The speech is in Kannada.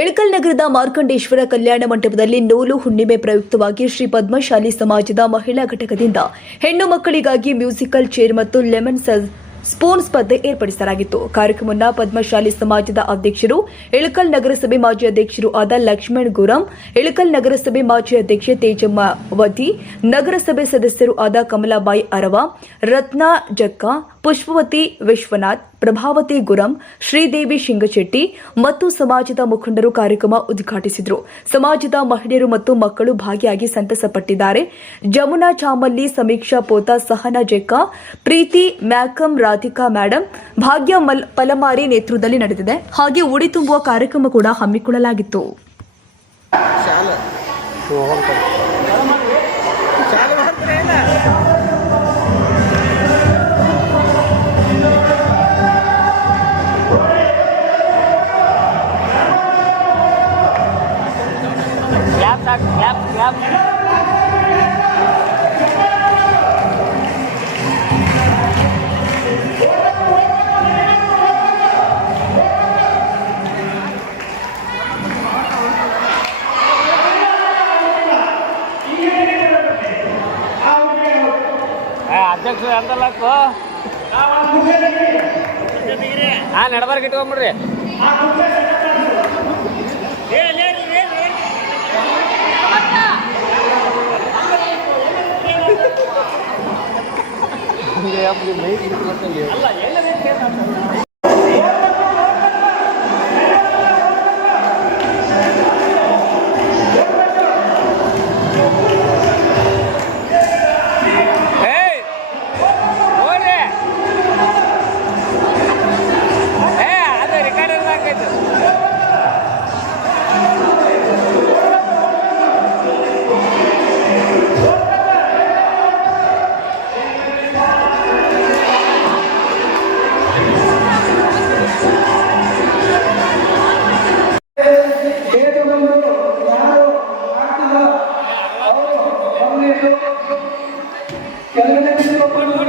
ಇಳಕಲ್ ನಗರದ ಮಾರ್ಕಂಡೇಶ್ವರ ಕಲ್ಯಾಣ ಮಂಟಪದಲ್ಲಿ ನೂಲು ಹುಣ್ಣಿಮೆ ಪ್ರಯುಕ್ತವಾಗಿ ಶ್ರೀ ಪದ್ಮಶಾಲಿ ಸಮಾಜದ ಮಹಿಳಾ ಘಟಕದಿಂದ ಹೆಣ್ಣು ಮಕ್ಕಳಿಗಾಗಿ ಮ್ಯೂಸಿಕಲ್ ಚೇರ್ ಮತ್ತು ಲೆಮನ್ ಸ್ಪೂನ್ ಸ್ಪರ್ಧೆ ಏರ್ಪಡಿಸಲಾಗಿತ್ತು. ಕಾರ್ಯಕ್ರಮವನ್ನು ಪದ್ಮಶಾಲಿ ಸಮಾಜದ ಅಧ್ಯಕ್ಷರು, ಇಳಕಲ್ ನಗರಸಭೆ ಮಾಜಿ ಅಧ್ಯಕ್ಷರು ಆದ ಲಕ್ಷ್ಮಣ್ ಗುರಂ, ಇಳಕಲ್ ನಗರಸಭೆ ಮಾಜಿ ಅಧ್ಯಕ್ಷೆ ತೇಜಮ್ಮವತಿ, ನಗರಸಭೆ ಸದಸ್ಯರು ಆದ ಕಮಲಾಬಾಯಿ ಅರವ, ರತ್ನಾ ಜಕ್ಕ, ಪುಷ್ಪವತಿ ವಿಶ್ವನಾಥ್, ಪ್ರಭಾವತಿ ಗುರಂ, ಶ್ರೀದೇವಿ ಶಿಂಗಶೆಟ್ಟಿ ಮತ್ತು ಸಮಾಜದ ಮುಖಂಡರು ಕಾರ್ಯಕ್ರಮ ಉದ್ಘಾಟಿಸಿದರು. ಸಮಾಜದ ಮಹಿಳೆಯರು ಮತ್ತು ಮಕ್ಕಳು ಭಾಗಿಯಾಗಿ ಸಂತಸಪಟ್ಟಿದ್ದಾರೆ. ಜಮುನಾ ಚಾಮಲ್ಲಿ, ಸಮೀಕ್ಷಾ ಪೋತಾ, ಸಹನಾ ಜೆಕ್ಕ, ಪ್ರೀತಿ ಮ್ಯಾಕಂ, ರಾಧಿಕಾ ಮೇಡಂ, ಭಾಗ್ಯ ಪಲಮಾರಿ ನೇತೃತ್ವದಲ್ಲಿ ನಡೆದಿದೆ. ಹಾಗೆ ಉಡಿ ತುಂಬುವ ಕಾರ್ಯಕ್ರಮ ಕೂಡ ಹಮ್ಮಿಕೊಳ್ಳಲಾಗಿತ್ತು. Clap. ಅಧ್ಯಕ್ಷರು ಅಂತಲ್ಲಕ್ಕೋ ನಡಬಾರ್ಕ ಇಟ್ಕೊಂಬಿಡ್ರಿ. ಕೆಲವೊಂದು